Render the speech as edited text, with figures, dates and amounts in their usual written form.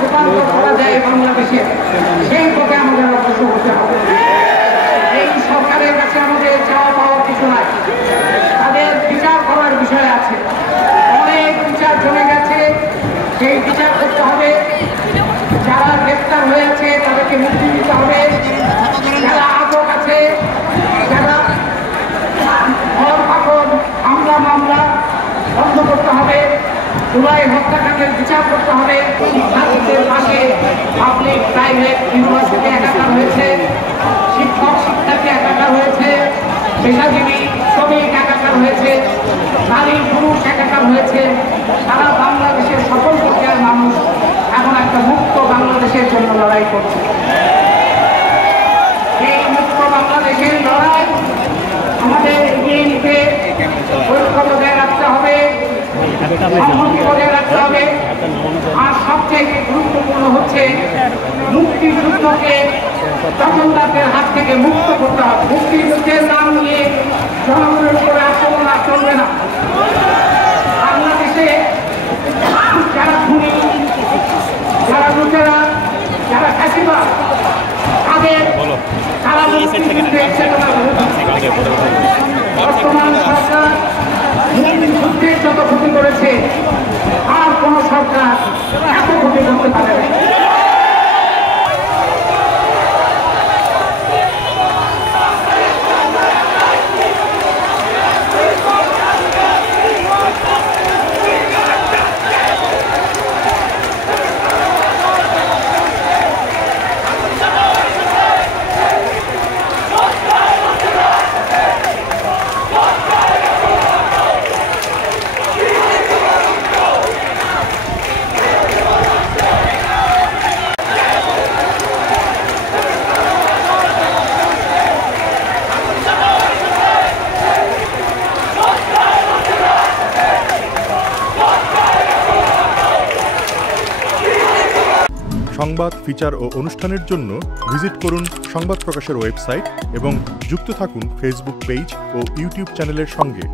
রূপান্তর করা যায় বাংলাদেশে, সেই পথে আমাদের অগ্রসর হতে হবে। এই সরকারের কাছে আমাদের চাওয়া পাওয়ার কিছু নাই, তাদের বিচার করার বিষয় আছে। অনেক বিচার জমে গেছে, সেই বিচার করতে হবে। যারা গ্রেপ্তার হয়ে আছে তাদেরকে মুক্তি দিতে হবে। যারা আটক আছে, যারা হামলা মামলা বন্ধ করতে হবে। জুলাই হত্যাকাণ্ডের বিচার করতে হবে। শিক্ষার্থীদের পাশে পাবলিক প্রাইভেট ইউনিভার্সিটি একাকার হয়েছে, শিক্ষক শিক্ষার্থী একাকার হয়েছে, পেশাজীবী শ্রমিক একাকার হয়েছে, নারী পুরুষ একাকার হয়েছে। সারা বাংলাদেশের সকল প্রকার মানুষ এখন একটা মুক্ত বাংলাদেশের জন্য লড়াই করছে। এই মুক্ত বাংলাদেশের লড়াই আমাদের এগিয়ে নিতে ঐক্য বজায় রাখতে হবে, সংহতি বজায় রাখতে হবে। আর সবচেয়ে গুরুত্বপূর্ণ হচ্ছে মুক্তিযুদ্ধকে দখলদারদের হাত থেকে মুক্ত করতে হবে। মুক্তিযুদ্ধের নাম নিয়ে জনগণের উপরে আক্রমণ আর চলবে না। বাংলাদেশে যারা খুনি, যারা লুটেরা, যারা ফ্যাসিবাদ, তারা মুক্তিযুদ্ধের চেতনা বর্তমান সরকার মুক্তিযুদ্ধের যত ক্ষতি করেছে আর কোন সরকার এত ক্ষতি করতে পারে না। সংবাদ, ফিচার ও অনুষ্ঠানের জন্য ভিজিট করুন সংবাদ প্রকাশের ওয়েবসাইট এবং যুক্ত থাকুন ফেসবুক পেজ ও ইউটিউব চ্যানেলের সঙ্গে।